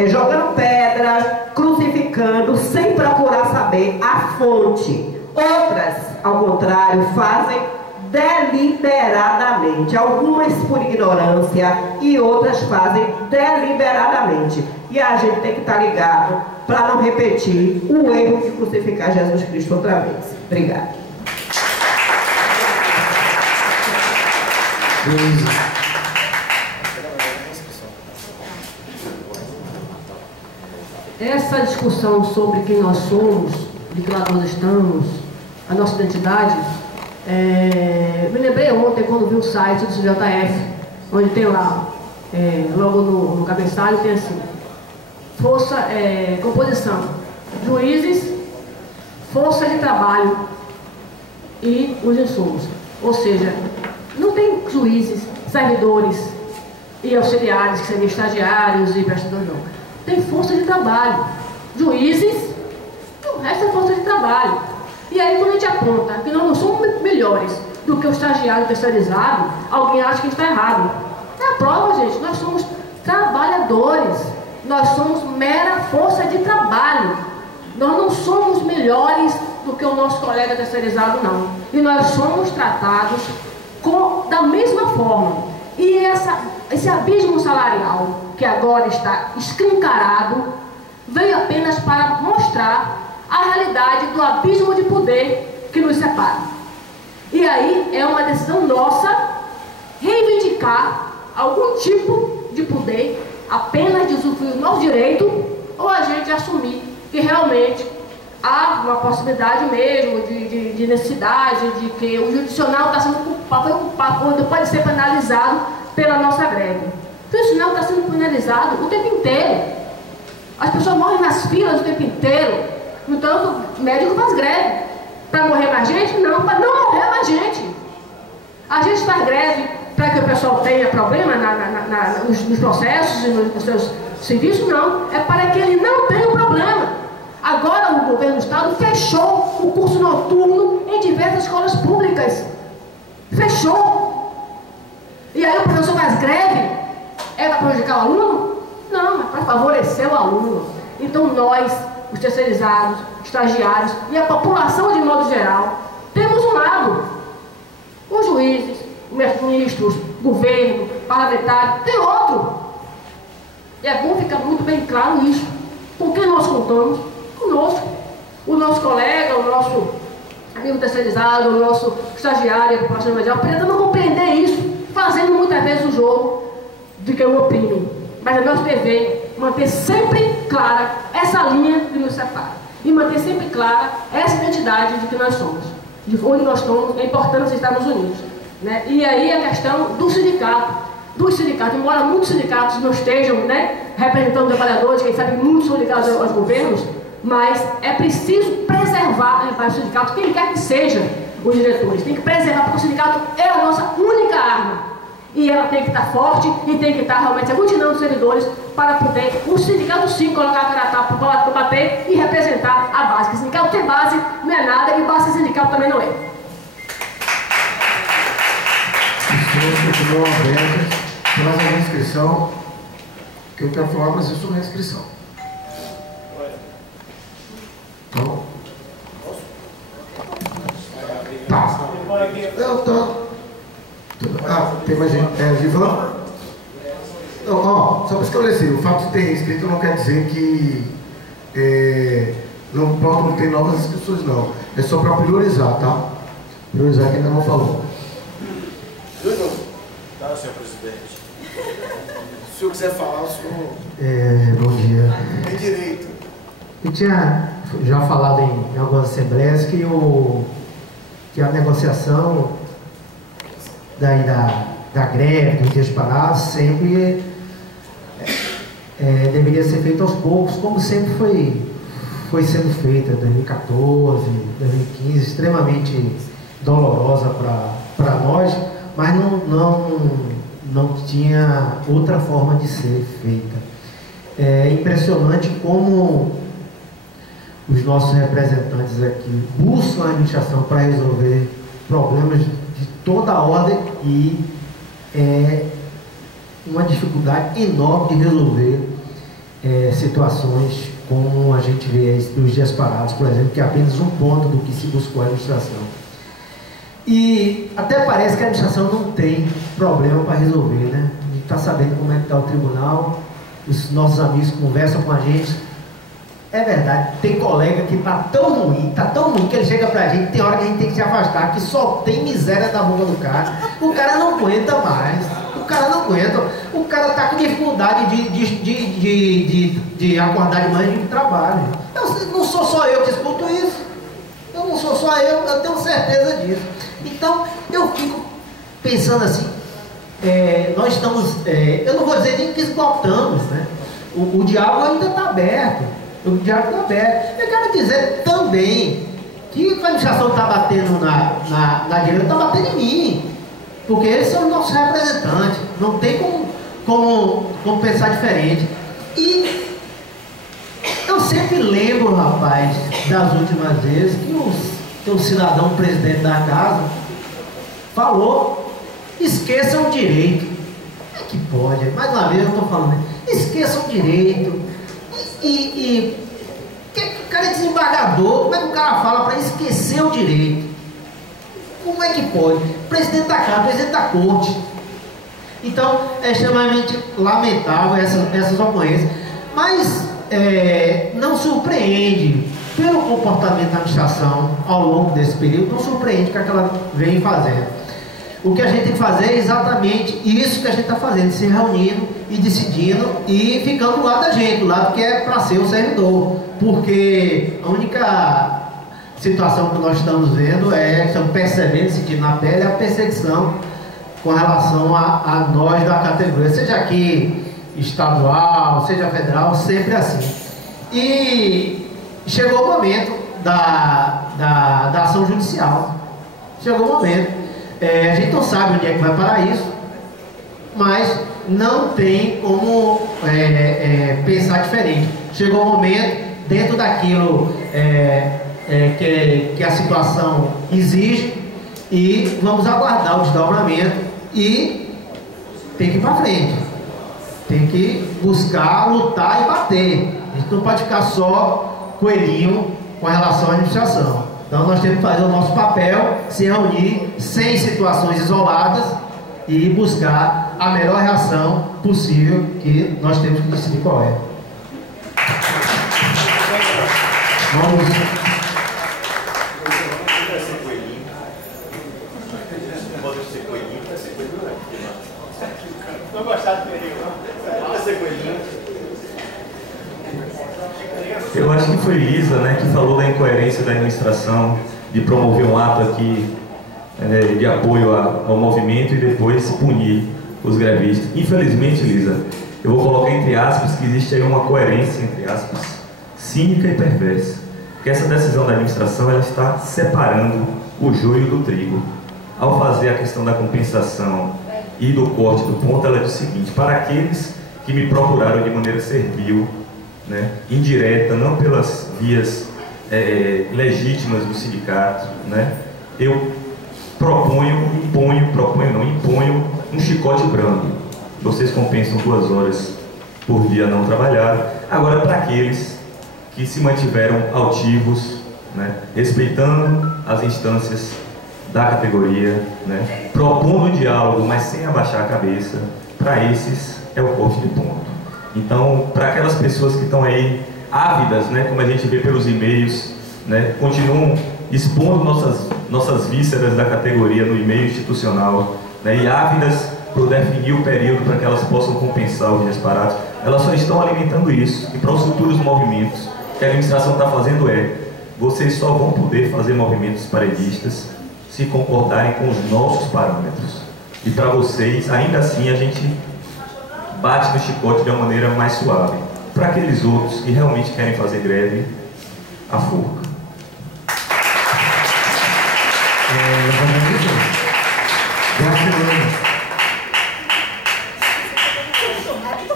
jogando pedra, crucificando, sem procurar saber a fonte. Outras, ao contrário, fazem deliberadamente, algumas por ignorância e outras fazem deliberadamente. E a gente tem que estar ligado para não repetir o erro de crucificar Jesus Cristo outra vez. Obrigada. essa discussão sobre quem nós somos, de que lado nós estamos, a nossa identidade, me lembrei ontem quando vi o site do CJF, onde tem lá, logo no cabeçalho, tem assim, composição, juízes, força de trabalho e os insumos. Ou seja, não tem juízes, servidores e auxiliares, que seriam estagiários e prestadores, não. Tem força de trabalho, juízes, e o resto é força de trabalho. E aí, quando a gente aponta que nós não somos melhores do que o estagiário terceirizado, alguém acha que a gente está errado. É a prova, gente, nós somos trabalhadores, nós somos mera força de trabalho. Nós não somos melhores do que o nosso colega terceirizado, não. E nós somos tratados da mesma forma. E esse abismo salarial, que agora está escancarado, veio apenas para mostrar a realidade do abismo de poder que nos separa. E aí é uma decisão nossa reivindicar algum tipo de poder, apenas de usufruir o nosso direito, ou a gente assumir que realmente há uma possibilidade mesmo de necessidade, de que o judicial está sendo culpado, pode ser penalizado pela nossa greve. O judicial está sendo penalizado o tempo inteiro. As pessoas morrem nas filas o tempo inteiro. No entanto, o médico faz greve. Para morrer mais gente? Não, para não morrer mais gente. A gente faz greve para que o pessoal tenha problema nos processos e nos seus serviços? Não. É para que ele não tenha problema. Agora o governo do estado fechou o curso noturno em diversas escolas públicas. Fechou. E aí o professor faz greve? É para prejudicar o aluno? Não, é para favorecer o aluno. Então nós, os terceirizados, estagiários e a população de modo geral, temos um lado. Os juízes, os ministros, governo, parlamentares, tem outro. E é bom ficar muito bem claro isso. Com quem nós contamos? Conosco. O nosso colega, o nosso amigo terceirizado, o nosso estagiário, a população mundial, tentando compreender isso, fazendo muitas vezes o jogo de quem o oprime. Mas é nosso dever manter sempre clara essa linha que nos separa. E manter sempre clara essa identidade de que nós somos. De onde nós estamos, é importante estarmos unidos. Né? E aí a questão do sindicato. Dos sindicatos, embora muitos sindicatos não estejam, né, representando os trabalhadores, quem sabe muitos são ligados aos governos, mas é preciso preservar para o sindicato, quem quer que seja os diretores, tem que preservar, porque o sindicato é a nossa única arma. E ela tem que estar forte e tem que estar realmente aglutinando os servidores para poder o sindicato sim colocar a cara a tapa para combater e representar a base. Porque o sindicato tem base, não é nada, e base sindical também não é. Inscrições continuam abertas, traz a inscrição, que eu quero falar, mas isso não é inscrição. Então, tá. Eu tô. Tem mais gente. Ivan? Não, só para esclarecer, o fato de ter inscrito não quer dizer que não ter novas inscrições, não. É só para priorizar, tá? Priorizar que ainda não falou. Tá, senhor presidente. Se o senhor quiser falar, o Bom senhor. dia. Tem direito. Eu tinha já falado em algumas assembleias que a negociação da greve, dos dias parados, sempre deveria ser feita aos poucos, como sempre foi sendo feita, 2014, 2015, extremamente dolorosa para nós, mas não tinha outra forma de ser feita. É impressionante como os nossos representantes aqui buscam a administração para resolver problemas de toda a ordem e uma dificuldade enorme de resolver situações como a gente vê nos dias parados, por exemplo, que é apenas um ponto do que se buscou a administração. E até parece que a administração não tem problema para resolver, né? A gente está sabendo como é que está o tribunal, os nossos amigos conversam com a gente. É verdade, tem colega que está tão ruim que ele chega pra gente, tem hora que a gente tem que se afastar, que só tem miséria da boca do cara. O cara não aguenta mais. O cara não aguenta. O cara está com dificuldade de acordar de manhã e ir para o trabalho. Não sou só eu que escuto isso. Eu não sou só eu tenho certeza disso. Então, eu fico pensando assim, nós estamos, eu não vou dizer nem que esgotamos, né? O diálogo ainda está aberto. O diálogo está aberto. Eu quero dizer também que a administração está batendo na direita, está batendo em mim. Porque eles são os nossos representantes. Não tem como pensar diferente. E eu sempre lembro, rapaz, das últimas vezes que o cidadão presidente da casa falou: esqueçam o direito. É que pode, mais uma vez eu estou falando, esqueçam o direito. E o cara é desembargador, como é que o cara fala para esquecer o direito? Como é que pode? Presidente da Câmara, presidente da Corte. Então, é extremamente lamentável essas ocorrências. Mas não surpreende, pelo comportamento da administração ao longo desse período, não surpreende o que ela vem fazendo. O que a gente tem que fazer é exatamente isso que a gente está fazendo, se reunindo e decidindo e ficando do lado da gente, do lado que é para ser o servidor. Porque a única situação que nós estamos vendo estamos percebendo, sentindo na pele, a perseguição com relação a nós da categoria, seja aqui estadual, seja federal, sempre assim. E chegou o momento da ação judicial. Chegou o momento. A gente não sabe onde é que vai parar isso, mas não tem como pensar diferente. Chegou o momento, dentro daquilo que a situação exige, e vamos aguardar o desdobramento e tem que ir para frente. Tem que buscar, lutar e bater. A gente não pode ficar só coelhinho com relação à administração. Então nós temos que fazer o nosso papel, se reunir sem situações isoladas e buscar a melhor reação possível, que nós temos que decidir qual é. Vamos. Não gostar de perigo, não? Vai ser coelhinho. Eu acho que foi Lisa, né, que falou da incoerência da administração de promover um ato aqui de apoio ao movimento e depois punir os grevistas. Infelizmente, Lisa, eu vou colocar entre aspas que existe aí uma coerência, entre aspas, cínica e perversa. Porque essa decisão da administração, ela está separando o joio do trigo. Ao fazer a questão da compensação e do corte do ponto, ela diz o seguinte: para aqueles que me procuraram de maneira servil, né, indireta, não pelas vias legítimas do sindicato, né, eu imponho um chicote brando. Vocês compensam 2 horas por dia não trabalhado. Agora, para aqueles que se mantiveram altivos, né, respeitando as instâncias da categoria, né, propondo o diálogo, mas sem abaixar a cabeça, para esses é o corte de ponto. Então, para aquelas pessoas que estão aí ávidas, né, como a gente vê pelos e-mails, né, continuam expondo nossas vísceras da categoria no e-mail institucional, né, e ávidas por definir o período para que elas possam compensar os dias parados, elas só estão alimentando isso. E para os futuros movimentos, o que a administração está fazendo vocês só vão poder fazer movimentos paredistas se concordarem com os nossos parâmetros. E para vocês, ainda assim, a gente bate no chicote de uma maneira mais suave. Para aqueles outros que realmente querem fazer greve, a forca.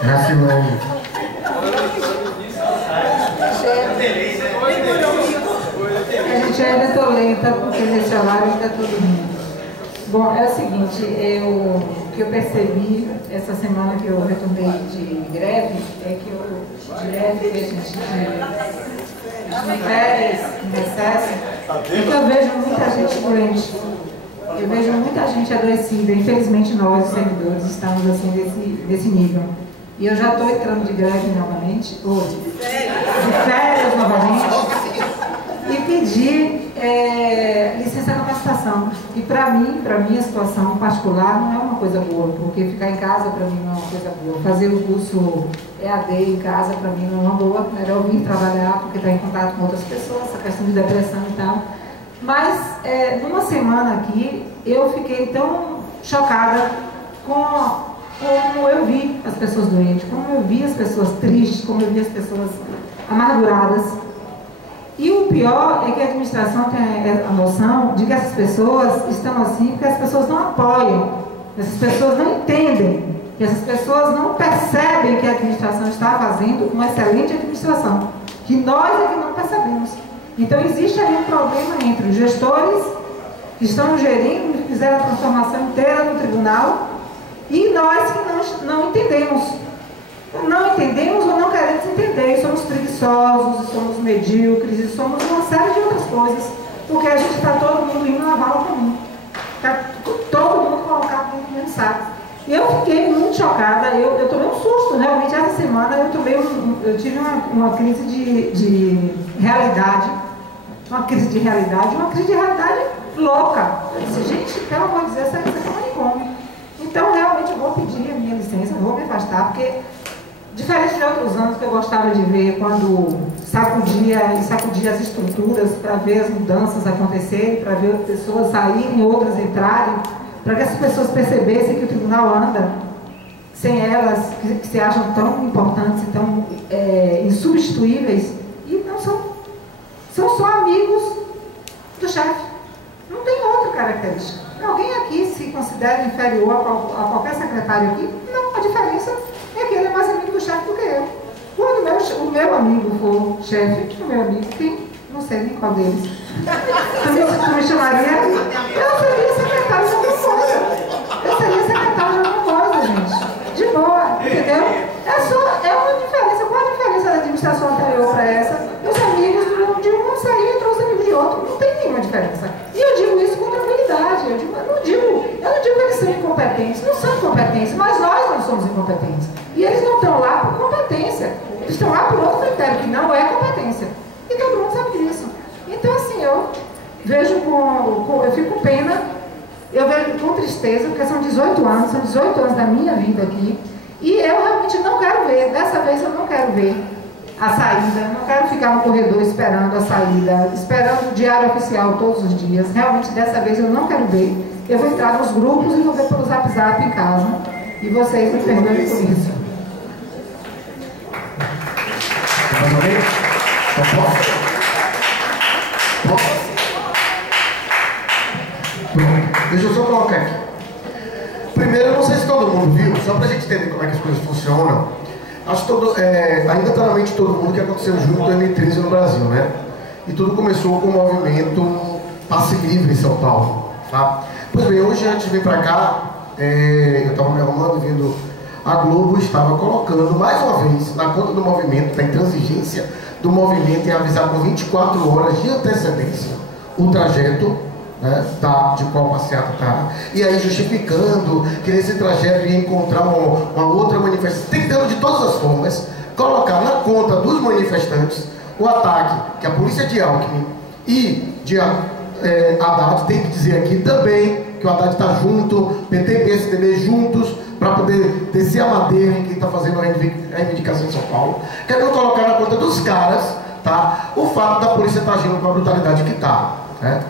Gracilano. A gente ainda está lenta porque nesse horário está todo mundo. Bom, é o seguinte, o que eu percebi essa semana que eu retomei de greve é que de greve que a gente de férias, em recesso, é que eu vejo muita gente doente. Eu vejo muita gente adoecida. Infelizmente nós, os servidores, estamos assim desse nível. E eu já estou entrando de greve novamente, hoje, de férias novamente, e pedir licença capacitação. administração. E para mim, para minha situação particular, não é uma coisa boa, porque ficar em casa para mim não é uma coisa boa. Fazer o curso EAD em casa para mim não é uma boa, melhor vir trabalhar, porque está em contato com outras pessoas, essa questão de depressão e tal. Mas, numa semana aqui, eu fiquei tão chocada com como eu vi as pessoas doentes, como eu vi as pessoas tristes, como eu vi as pessoas amarguradas. E o pior é que a administração tem a noção de que essas pessoas estão assim porque as pessoas não apoiam, essas pessoas não entendem, que essas pessoas não percebem que a administração está fazendo uma excelente administração, que nós é que não percebemos. Então existe ali um problema entre os gestores que estão gerindo, que fizeram a transformação inteira no tribunal, e nós que não entendemos. Não entendemos ou não queremos entender. Somos preguiçosos, somos medíocres, somos uma série de outras coisas. Porque a gente está todo mundo indo na vala comum. Está todo mundo colocado dentro do mesmo saco. E eu fiquei muito chocada. Eu tomei um susto, realmente. Essa semana eu tive uma crise de realidade. Uma crise de realidade louca. Eu disse, gente, pelo amor de Deus, essa é uma manicômio. Então, realmente, eu vou pedir a minha licença, eu vou me afastar, porque, diferente de outros anos que eu gostava de ver, quando sacudia as estruturas para ver as mudanças acontecerem, para ver pessoas saírem, outras entrarem, para que essas pessoas percebessem que o tribunal anda sem elas, que se acham tão importantes e tão insubstituíveis, e não são só amigos do chefe. Não tem outra característica. Alguém aqui se considera inferior a qualquer secretário aqui? Não, a diferença é que ele é mais amigo do chefe do que eu. Quando o meu amigo for chefe, o meu amigo, quem? Não sei nem qual deles. Tu me chamaria? Eu seria secretário de alguma coisa. Eu seria secretário de alguma coisa, gente. De boa, entendeu? É uma diferença. Qual a diferença da administração anterior para essa? Os amigos de um saíram e trouxe amigos de outro. Não tem nenhuma diferença. E eu digo isso com tranquilidade. Eu não digo que eles são incompetentes. Não são incompetentes, mas nós não somos incompetentes. E eles não estão lá por competência. Eles estão lá por outro critério, que não é competência. E todo mundo sabe disso. Então, assim, eu vejo eu fico com pena, eu vejo com tristeza, porque são 18 anos da minha vida aqui. E eu realmente não quero ver, dessa vez eu não quero ver a saída, não quero ficar no corredor esperando a saída, esperando o diário oficial todos os dias. Realmente, dessa vez eu não quero ver. Eu vou entrar nos grupos e vou ver pelo Zap em casa. E vocês me perdoem por isso. Deixa eu só colocar aqui. Primeiro, eu não sei se todo mundo viu, só pra gente entender como é que as coisas funcionam. Acho que ainda está na mente de todo mundo que aconteceu em junho de 2013 no Brasil, né? E tudo começou com o movimento Passe Livre em São Paulo, tá? Pois bem, hoje antes de vir pra cá, eu estava me arrumando e vendo a Globo estava colocando mais uma vez na conta do movimento, da intransigência do movimento em avisar com 24 horas de antecedência o trajeto, né, de qual passeata está, e aí justificando que nesse trajeto ia encontrar uma outra manifestação, tentando de todas as formas colocar na conta dos manifestantes o ataque que a polícia de Alckmin e de Haddad, tem que dizer aqui também que o Haddad está junto, PT e PSDB juntos, para poder descer a madeira em quem está fazendo a reivindicação em São Paulo. Quero colocar na conta dos caras, tá, o fato da polícia estar agindo com a brutalidade que está, né?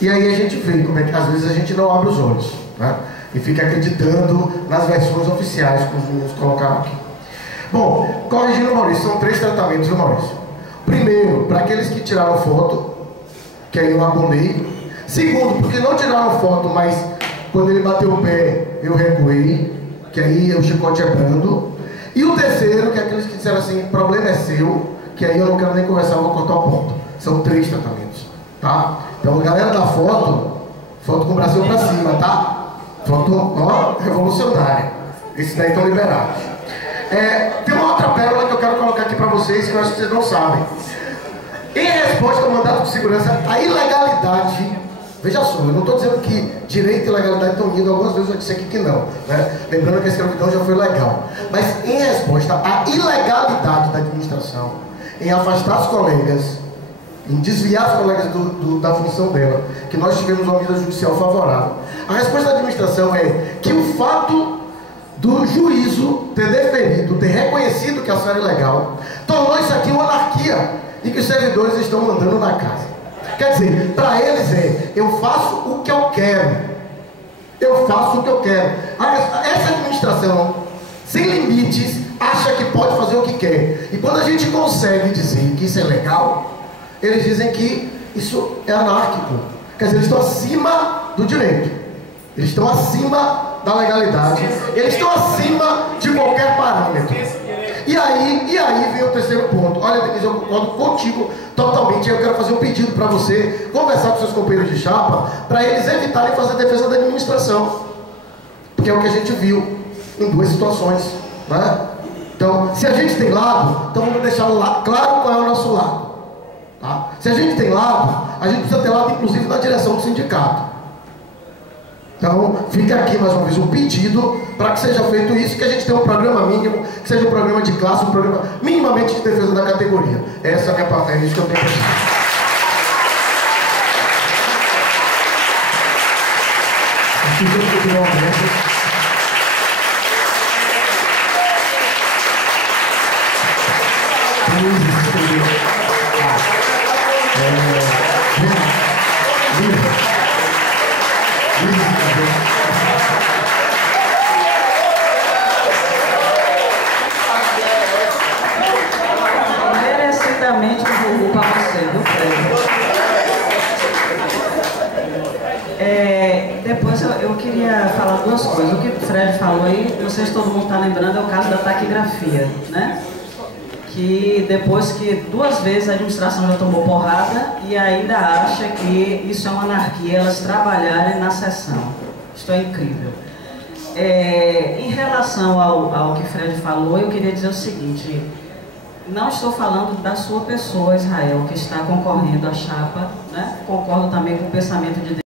E aí a gente vê como é que às vezes a gente não abre os olhos, né? E fica acreditando nas versões oficiais que os meninos colocaram aqui. Bom, corrigindo o Maurício, são 3 tratamentos do Maurício. Primeiro, para aqueles que tiraram foto, que aí eu abonei. Segundo, porque não tiraram foto, mas quando ele bateu o pé, eu recuei, que aí o chicote é brando. E o terceiro, que é aqueles que disseram assim, problema é seu, que aí eu não quero nem conversar, eu vou cortar o ponto. São 3 tratamentos, tá? Então, galera da foto com o Brasil pra cima, tá? Foto, ó, revolucionária. Esses daí estão liberados. Tem uma outra pérola que eu quero colocar aqui pra vocês, que eu acho que vocês não sabem. Em resposta ao mandato de segurança, a ilegalidade, veja só, eu não estou dizendo que direito e legalidade estão unidos, algumas vezes eu disse aqui que não, né? Lembrando que a escravidão já foi legal. Mas em resposta à ilegalidade da administração, em afastar os colegas em desviar os colegas da função dela, que nós tivemos uma medida judicial favorável. A resposta da administração é que o fato do juízo ter deferido, ter reconhecido que a ação é ilegal, tornou isso aqui uma anarquia e que os servidores estão mandando na casa. Quer dizer, para eles eu faço o que eu quero. Eu faço o que eu quero. Essa administração, sem limites, acha que pode fazer o que quer. E quando a gente consegue dizer que isso é legal, eles dizem que isso é anárquico. Quer dizer, eles estão acima do direito. Eles estão acima da legalidade. Eles estão acima de qualquer parâmetro. E aí vem o terceiro ponto. Olha, Denise, eu concordo contigo totalmente. Eu quero fazer um pedido para você conversar com seus companheiros de chapa para eles evitarem fazer a defesa da administração. Porque é o que a gente viu em duas situações, né? Então, se a gente tem lado, então vamos deixar claro qual é o nosso lado. Tá? Se a gente tem lado, a gente precisa ter lado inclusive na direção do sindicato. Então, fica aqui mais uma vez um pedido para que seja feito isso, que a gente tenha um programa mínimo, que seja um programa de classe, um programa minimamente de defesa da categoria. Essa é a minha parte, é isso que eu tenho para dizer. Merecidamente vou para você, viu, Fred? Depois eu queria falar duas coisas. O que o Fred falou aí, não sei se todo mundo está lembrando, é o caso da taquigrafia, né? Que depois que 2 vezes a administração já tomou porrada e ainda acha que isso é uma anarquia, elas trabalharem na sessão. Isso é incrível. Em relação ao que o Fred falou, eu queria dizer o seguinte: não estou falando da sua pessoa, Israel, que está concorrendo à chapa, né? Concordo também com o pensamento de